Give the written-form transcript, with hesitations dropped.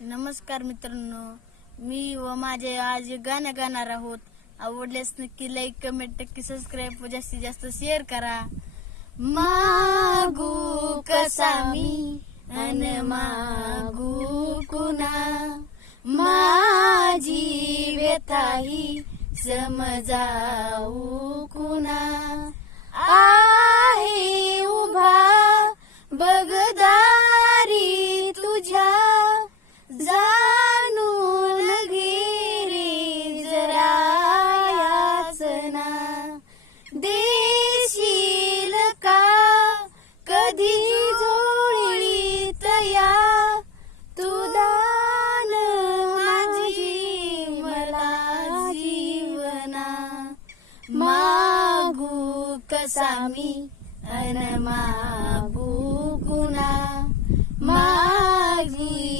नमस्कार मित्रांनो, मी व माझे आज गाणं गाणार आहोत. आवडल्यास नक्की लाईक, कमेंट, नक्की सबस्क्राईब व जास्तीत जास्त शेअर करा. मागू कसा मी अन मागू कुणा, माझी व्यथाही समजावू कुणा. आहे उभा बगदारी तुझ्या, जाणून घे रे जरा याचना. देशील का कधी जोळीत या, तू दान माझी मला जीवना. मागू कसा मी अन